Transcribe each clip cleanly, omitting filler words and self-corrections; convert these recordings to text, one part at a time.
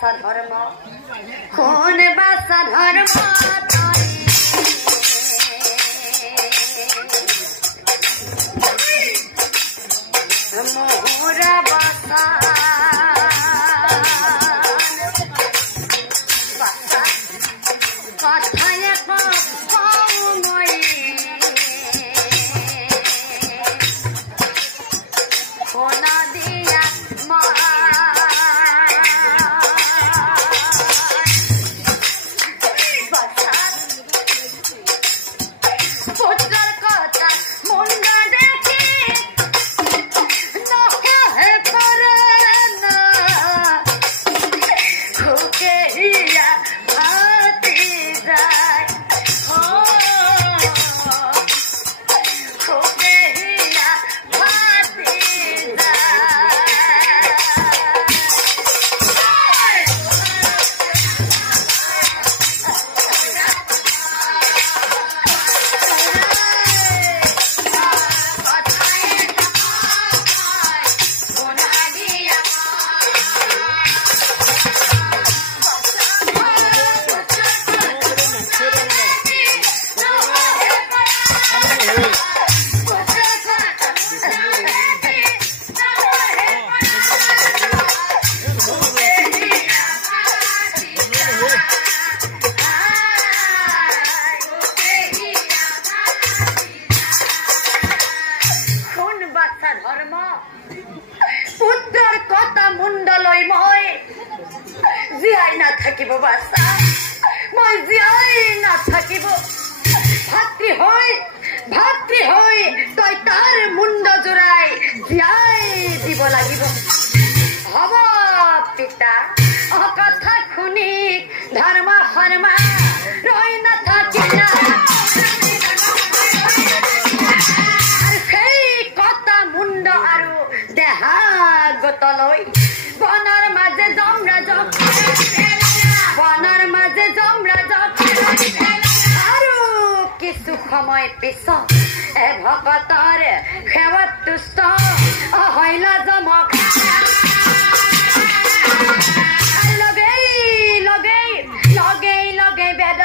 বাসা ধর্ম কোন বাসা ধর্ম মোরা বাসা কথায় কোনা দিয়া পুত্রের কথা মুন্ডা দেখে নহে পরে না খুকে হিয়া হাতি যায় খুকে হিয়া হাতি ধর্ম পুত্রের কথা মুন্ডলই মই জিয়াই না থাকিব বাসা মই জিয়াই না থাকিব ভাতৃ হই তই তার মুন্ড জোড়াই জিয়াই দিব লাগিব হব পিতা কথা শুনি ধর্ম হর্মা রই না থাকিলা দেহাগতলৈ বনৰ মাজে যমৰাজ আৰু কিছু সময় পিছত ভকতৰ সেৱাত তুষ্ট হৈল যমক লগেই বেদ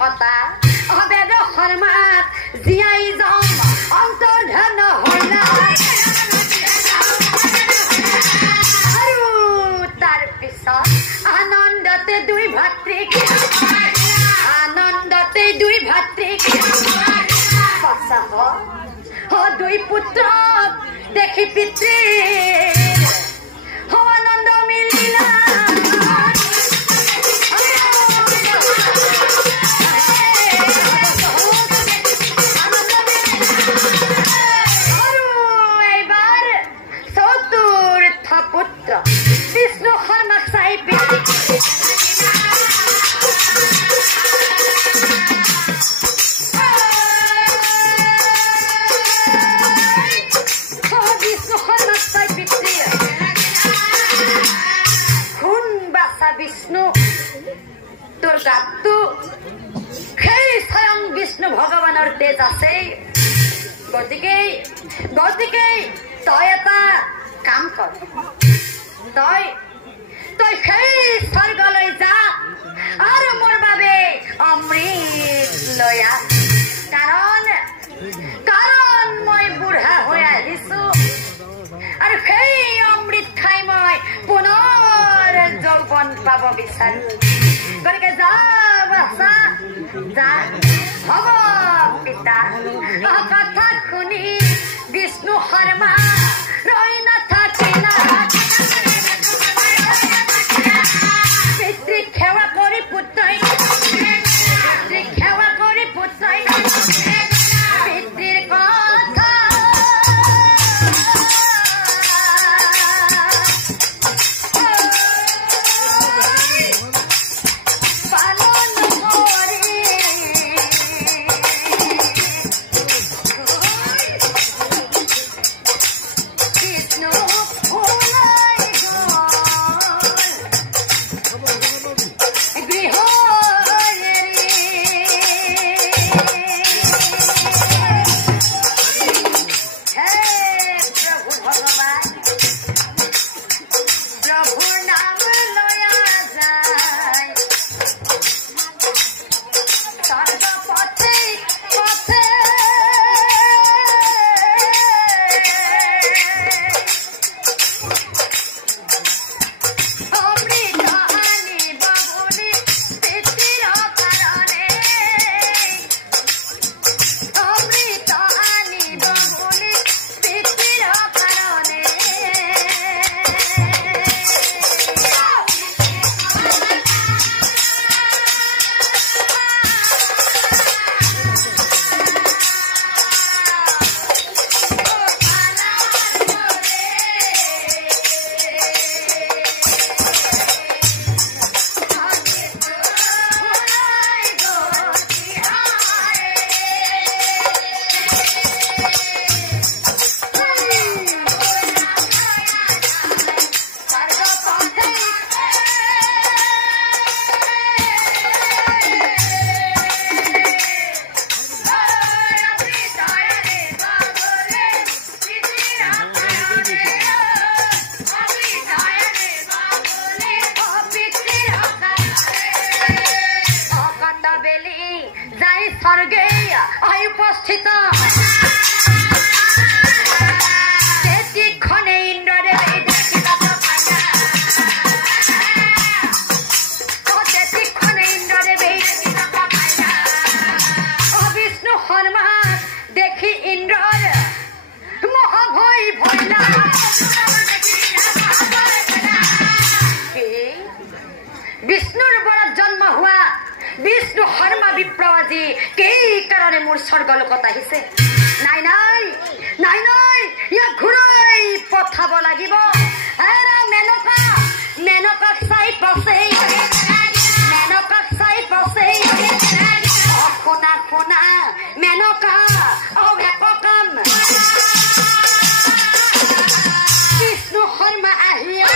কথা অবেদ শৰ্মাত জীয়াই যাম অন্তৰ্ধান হলা আৰু তাৰ পিছত আনন্দতে দুই ভাতৃক সঁচা দুই পুত্ৰক দেখি পিতৃ আনন্দ মিলিলা বিষ্ণু শৰ্মাক চাই শুন বাছা বিষ্ণু তোৰ গাতটো সেই স্বয়ং বিষ্ণু ভগৱানৰ তেজ আছে গতিকে তই এটা কাম কৰ তই সেই স্বৰ্গলৈ যা আৰু মোৰ বাবে অমৃত লৈ আহ কাৰণ মই বুঢ়া হৈ আহিছো আৰু সেই অমৃত খাই মই পুনৰ যৌৱন পাব বিচাৰো গতিকে যা বাছা যা হ'ব পিতা কথা শুনি বিষ্ণু শৰ্মা ৰৈ নাথাকিলা পিতৃক সেৱা কৰি পুত্ৰই পিতৃৰ কথা পালন কৰি ভগবান প্রভুর নাম লয়া যায় স্বর্গ পথে পথে विष्णुर बड़ा जन्म हुआ विष्णु हरमा विप्रवाजी कई कारण मोर स्वर्ग लोकत आहिसे नाई नाई नाई नाई या घुराई पठाब লাগিব एरा मेनका मेनका साई पसे मेनका साई पसे खोना खोना मेनका ओ भेककम विष्णु हरमा आहिया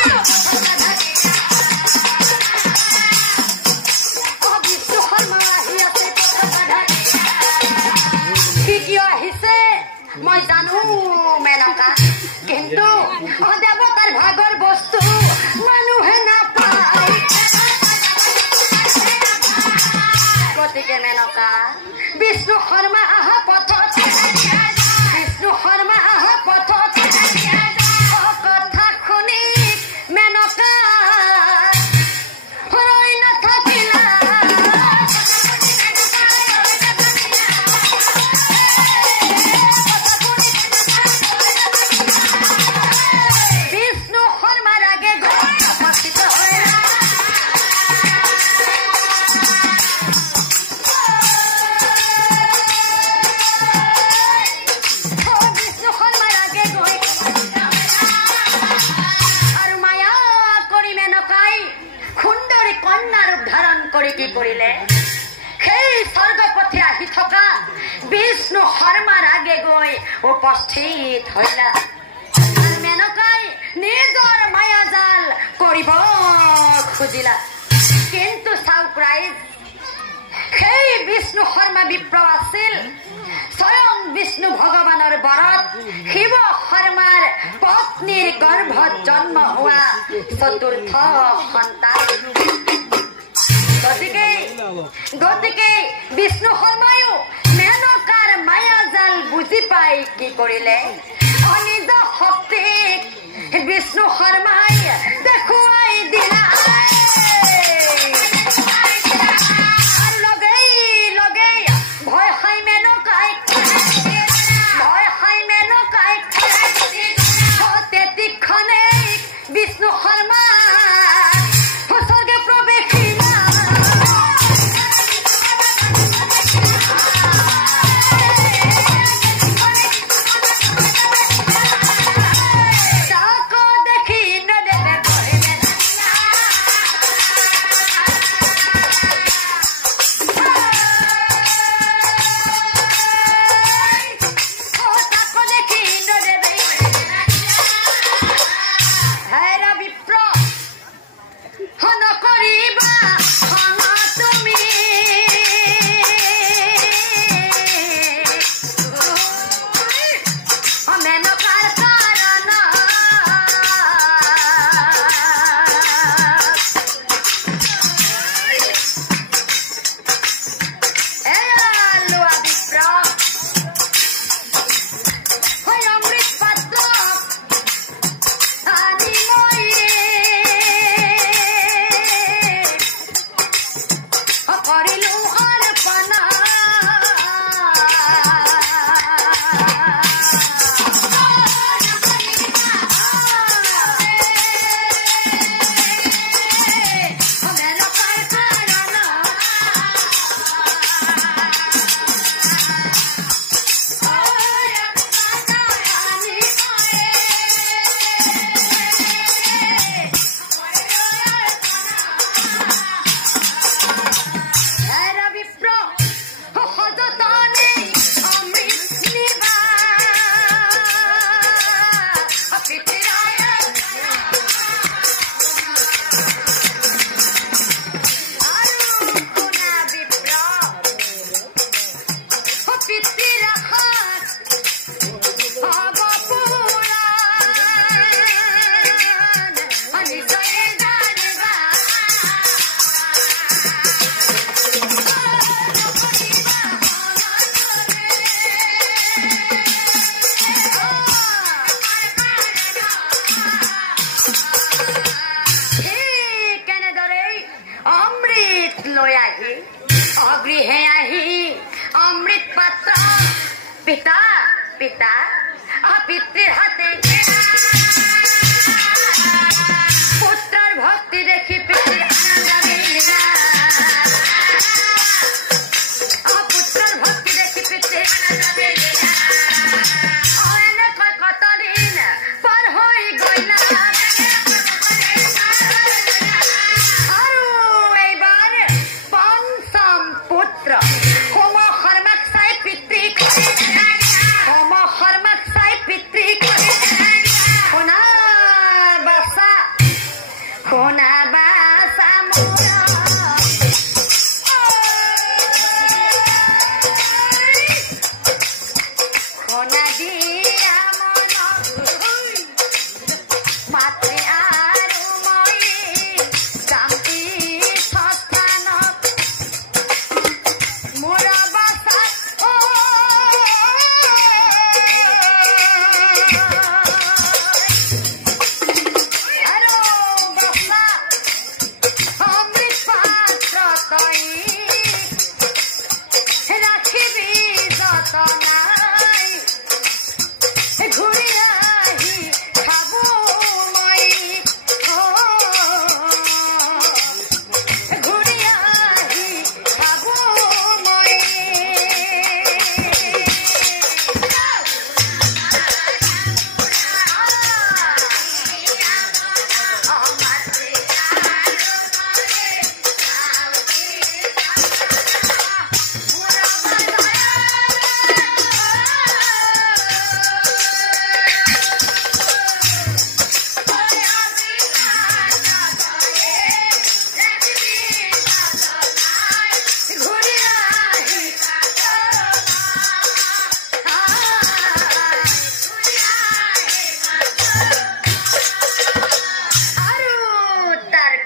मैं जानू मेनका किंतु देवतार भागर बस्तु मानुहे ना पाय गतिके मेनका विष्णु शर्मा आहा पथत विष्णु शर्मा आहा पथत कथा शुनि मेनका हरई नाथाकिला विष्णु शर्मार आगे गई उपस्थित हईला मेनकाई निजर माया जाल करिब खुजिला किंतु सरप्राइज विष्णु शर्मा विप्र आसिल स्वयं विष्णु भगवानर बरत शिव शर्मार पत्नीर गर्भ जन्म हुआ चतुर्थ सन्तान गतिके विष्णु शर्मायो मेनकार माया जाल बुझी पाई कि करिले अनिज शक्ति विष्णु शर्माई देखुवाई दिला भय खाई मेनकाई तेतिक्षणे विष्णु शर्मा देखी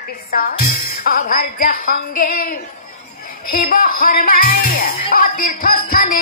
পিছত অভাৰ যে সংগে শিৱ শৰ্মাই তীৰ্থস্থানে